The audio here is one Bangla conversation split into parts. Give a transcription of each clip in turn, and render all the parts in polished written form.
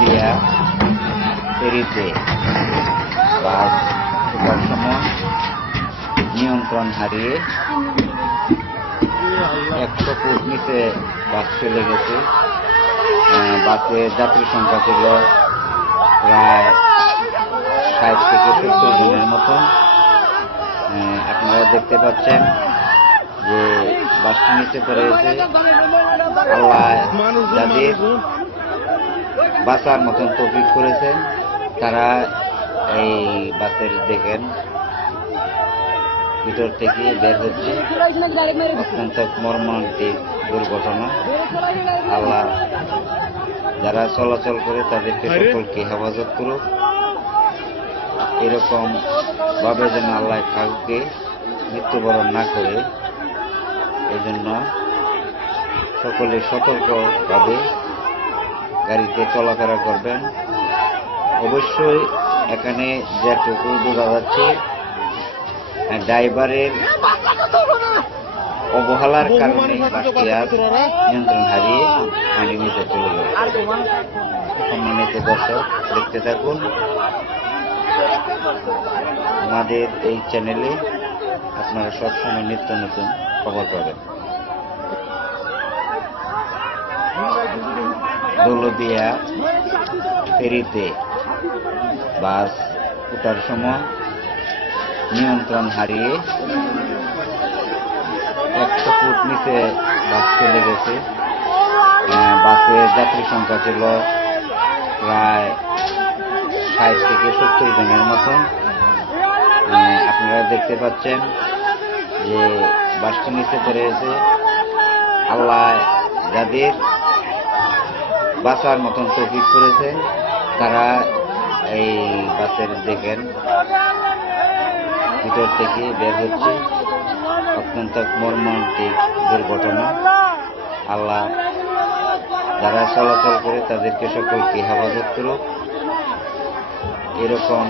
দৌলদিয়া ফেরিতে বাস ঢোকার সময় নিয়ন্ত্রণ হারিয়ে 100 ফুট নিচে বাস চলে গেছে। বাসের যাত্রী সংখ্যা ছিল প্রায় 60 থেকে 70 জনের মতন। আপনারা দেখতে পাচ্ছেন যে বাসটি নিচে পড়ে গেছে। আল্লাহ যাদের বাঁচার মতন তৌফিক করেছেন তারা এই বাসের দেখেন ভিতর থেকে বের হচ্ছে। অত্যন্ত মর্মান্তিক দুর্ঘটনা। আল্লাহ যারা চলাচল করে তাদেরকে সকলকে হেফাজত করুক। এরকম ভাবে যেন আল্লাহ কাউকে মৃত্যুবরণ না করে, এই জন্য সকলে সতর্কভাবে গাড়িতে চলাফেরা করবেন। অবশ্যই এখানে যেটুকু বোঝা যাচ্ছে ড্রাইভারের অবহেলার কারণে বাসটি আজ নিয়ন্ত্রণ হারিয়ে পানি নিতে চলে গেল। সম্মানিত দর্শক, দেখতে থাকুন আমাদের এই চ্যানেলে। আপনারা সবসময় নিত্য নতুন খবর পাবেন। দৌলদিয়া ফেরিতে বাস ওঠার সময় নিয়ন্ত্রণ হারিয়ে 100 ফুট নিচে বাস চলে গেছে। বাসের যাত্রী সংখ্যা ছিল প্রায় 60 থেকে 70 জনের মতন। আপনারা দেখতে পাচ্ছেন যে বাসটি নিচে পড়ে গেছে। আল্লাহ যাদের বাঁচার মতন তৌফিক করেছেন তারা এই বাসের দেখেন ভিতর থেকে বের হচ্ছে। অত্যন্ত মর্মান্তিক দুর্ঘটনা। আল্লাহ যারা চলাচল করে তাদেরকে সকলকে হেফাজত করুক। এরকম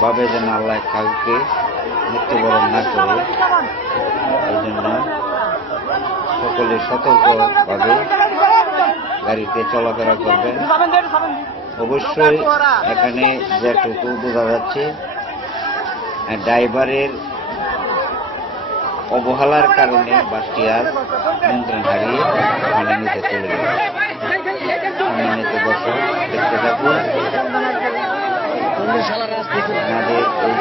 ভাবে যেন আল্লাহ কাউকে মৃত্যুবরণ না করে, এই জন্য সকলে সতর্কভাবে গাড়িতে চলাফেরা করবেন। অবশ্যই এখানে যেটুকু বোঝা যাচ্ছে ড্রাইভারের অবহেলার কারণে বাসটি আজ নিয়ন্ত্রণ হারিয়ে পানি নিতে চলে গেল। সম্মানিত দর্শক, দেখতে থাকুন আমাদের এই